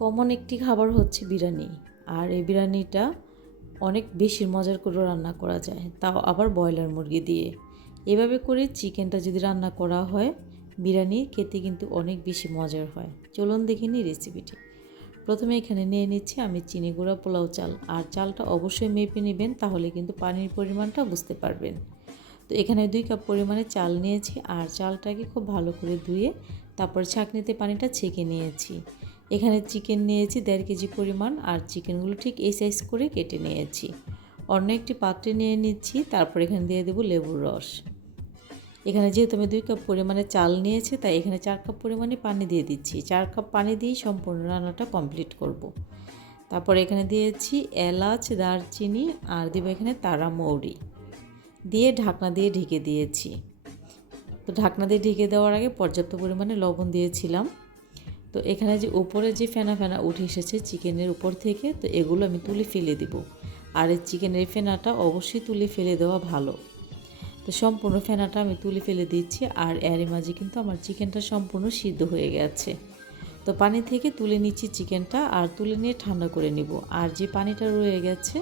Common একটি খাবার হচ্ছে বিরিয়ানি। আর এই বিরিয়ানিটা অনেক বেশি মজার করে রান্না করা যায়, তাও আবার ব্রয়লার মুরগি দিয়ে। এভাবে করে চিকেনটা যদি রান্না করা হয়, বিরিয়ানি খেতে কিন্তু অনেক বেশি মজার হয়। চলুন দেখে নিই রেসিপিটি প্রথমে এখানে নিয়ে নিচ্ছি আমি চিনি গুঁড়া, পোলাও চাল। আর চালটা অবশ্যই মেপে নেবেন, তাহলে কিন্তু পানির পরিমাণটা বুঝতে পারবেন। তো এখানে দুই কাপ পরিমাণে চাল নিয়েছি, আর চালটাকে খুব ভালো করে ধুয়ে তারপর ছাঁকনিতে পানিটা ছেঁকে নিয়েছি। এখানে চিকেন নিয়েছি দেড় কেজি পরিমাণ, আর চিকেনগুলো ঠিক এই সাইজ করে কেটে নিয়েছি। অন্য একটি পাত্রে নিয়ে নিচ্ছি, তারপর এখানে দিয়ে দেবো লেবুর রস। এখানে যেহেতু আমি দুই কাপ পরিমাণে চাল নিয়েছি, তাই এখানে চার কাপ পরিমাণে পানি দিয়ে দিচ্ছি। চার কাপ পানি দিয়েই সম্পূর্ণ রান্নাটা কমপ্লিট করব। তারপর এখানে দিয়েছি এলাচ, দারচিনি, আর দেবো এখানে তারা মৌরি। দিয়ে ঢাকনা দিয়ে ঢেকে দিয়েছি। তো ঢাকনা দিয়ে ঢেকে দেওয়ার আগে পর্যাপ্ত পরিমাণে লবণ দিয়েছিলাম। তো এখানে যে উপরে যে ফেনা ফেনা উঠে এসেছে চিকেনের উপর থেকে, তো এগুলো আমি তুলে ফেলে দিব। আর এই চিকেনের ফেনাটা অবশ্যই তুলে ফেলে দেওয়া ভালো। তো সম্পূর্ণ ফেনাটা আমি তুলে ফেলে দিচ্ছি, আর এর মাঝে কিন্তু আমার চিকেনটা সম্পূর্ণ সিদ্ধ হয়ে গেছে। তো পানি থেকে তুলে নিচ্ছি চিকেনটা, আর তুলে নিয়ে ঠান্ডা করে নিব। আর যে পানিটা রয়ে গেছে,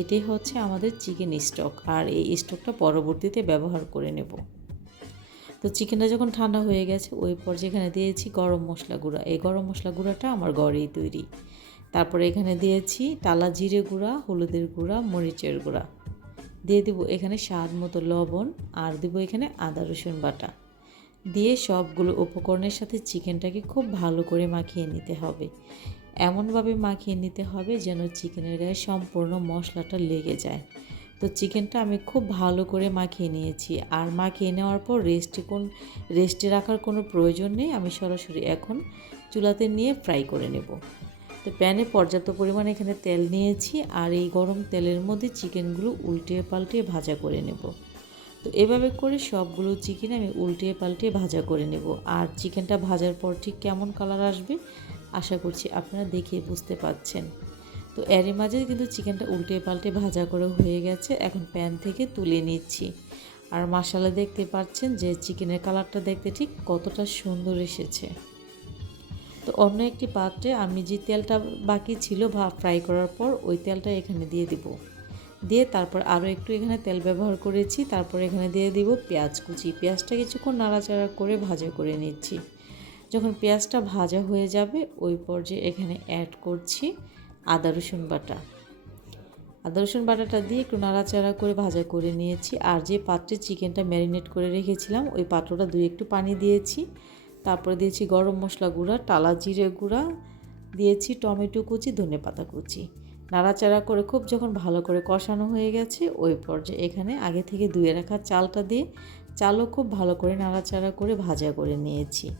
এটাই হচ্ছে আমাদের চিকেন স্টক। আর এই স্টকটা পরবর্তীতে ব্যবহার করে নেব। তো চিকেনটা যখন ঠান্ডা হয়ে গেছে, ওই পর যেখানে দিয়েছি গরম মশলা গুঁড়া। এই গরম মশলা গুঁড়াটা আমার ঘরেই তৈরি। তারপরে এখানে দিয়েছি টালা জিরে গুঁড়া, হলুদের গুঁড়া, মরিচের গুঁড়া। দিয়ে দিব এখানে স্বাদ মতো লবণ আর দিব এখানে আদা, রসুন বাটা। দিয়ে সবগুলো উপকরণের সাথে চিকেনটাকে খুব ভালো করে মাখিয়ে নিতে হবে। এমনভাবে মাখিয়ে নিতে হবে যেন চিকেনের গায়ে সম্পূর্ণ মশলাটা লেগে যায়। তো চিকেনটা আমি খুব ভালো করে মাখিয়ে নিয়েছি। আর মাখিয়ে নেওয়ার পর রেস্টে কোন রেস্টে রাখার কোনো প্রয়োজন নেই। আমি সরাসরি এখন চুলাতে নিয়ে ফ্রাই করে নেব। তো প্যানে পর্যাপ্ত পরিমাণে এখানে তেল নিয়েছি। আর এই গরম তেলের মধ্যে চিকেনগুলো উল্টিয়ে পাল্টিয়ে ভাজা করে নেব। তো এভাবে করে সবগুলো চিকেন আমি উল্টিয়ে পাল্টিয়ে ভাজা করে নেব। আর চিকেনটা ভাজার পর ঠিক কেমন কালার আসবে, আশা করছি আপনারা দেখে বুঝতে পাচ্ছেন তো এরই মাঝে কিন্তু চিকেনটা উল্টে পাল্টে ভাজা করে হয়ে গেছে। এখন প্যান থেকে তুলে নিচ্ছি। আর মশালা দেখতে পাচ্ছেন যে চিকেনের কালারটা দেখতে ঠিক কতটা সুন্দর এসেছে। তো অন্য একটি পাত্রে আমি যে তেলটা বাকি ছিল বা ফ্রাই করার পর ওই তেলটা এখানে দিয়ে দিব। দিয়ে তারপর আরও একটু এখানে তেল ব্যবহার করেছি। তারপর এখানে দিয়ে দিব পেঁয়াজ কুচি। পেঁয়াজটা কিছুক্ষণ নাড়াচাড়া করে ভাজা করে নিচ্ছি। যখন পেঁয়াজটা ভাজা হয়ে যাবে ওই পর্যায়ে এখানে অ্যাড করছি আদা, রসুন বাটা। আদা, রসুন বাটাটা দিয়ে একটু নাড়াচাড়া করে ভাজা করে নিয়েছি। আর যে পাত্রে চিকেনটা ম্যারিনেট করে রেখেছিলাম, ওই পাত্রটা দুই একটু পানি দিয়েছি। তারপরে দিয়েছি গরম মশলা গুঁড়া, টালা জিরে গুঁড়া, দিয়েছি টমেটো কুচি, ধনে পাতা কুচি। নাড়াচাড়া করে খুব যখন ভালো করে কষানো হয়ে গেছে, ওই পর্যায়ে এখানে আগে থেকে ধুয়ে রাখা চালটা দিয়ে চালও খুব ভালো করে, নাড়াচাড়া করে ভাজা করে নিয়েছি।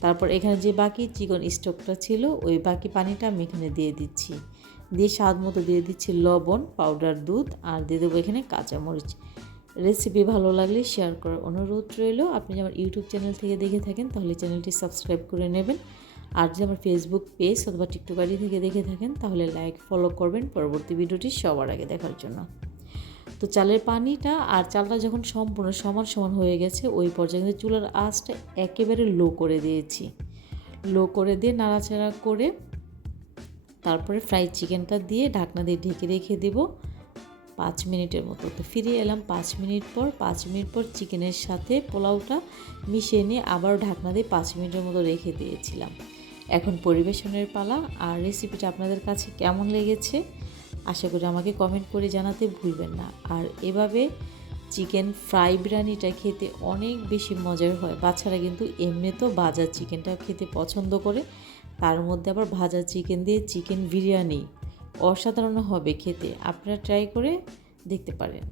তারপর এখানে যে বাকি চিকন স্টকটা ছিল, ওই বাকি পানিটা আমি এখানে দিয়ে দিচ্ছি। দিয়ে স্বাদ মতো দিয়ে দিচ্ছি লবণ, পাউডার, দুধ, আর দিয়ে দেবো এখানে কাঁচামরিচ। রেসিপি ভালো লাগলে শেয়ার করার অনুরোধ রইল। আপনি যদি আমার ইউটিউব চ্যানেল থেকে দেখে থাকেন, তাহলে চ্যানেলটি সাবস্ক্রাইব করে নেবেন। আর যদি আমার ফেসবুক পেজ অথবা টিকটক আইডি থেকে দেখে থাকেন, তাহলে লাইক ফলো করবেন। পরবর্তী ভিডিওটি সবার আগে দেখার জন্য। তো চালের পানিটা আর চালটা যখন সম্পূর্ণ সমান সমান হয়ে গেছে, ওই পর্যায়ে কিন্তু চুলার আঁচটা একেবারে লো করে দিয়েছি। লো করে দিয়ে নাড়াচাড়া করে তারপরে ফ্রাইড চিকেনটা দিয়ে ঢাকনা দিয়ে ঢেকে রেখে দেব পাঁচ মিনিটের মতো। তো ফিরে এলাম পাঁচ মিনিট পর, পাঁচ মিনিট পর চিকেনের সাথে পোলাওটা মিশিয়ে নিয়ে আবারও ঢাকনা দিয়ে পাঁচ মিনিটের মতো রেখে দিয়েছিলাম। এখন পরিবেশনের পালা, আর রেসিপিটা আপনাদের কাছে কেমন লেগেছে? আশা করি আমাকে কমেন্ট করে জানাতে ভুলবেন না। আর এভাবে চিকেন ফ্রাই বিরিয়ানিটা খেতে অনেক বেশি মজার হয়। বাচ্চারা কিন্তু এমনি তো ভাজা চিকেনটা খেতে পছন্দ করে। তার মধ্যে আবার ভাজা চিকেন দিয়ে চিকেন বিরিয়ানি অসাধারণ হবে খেতে। আপনারা ট্রাই করে দেখতে পারেন।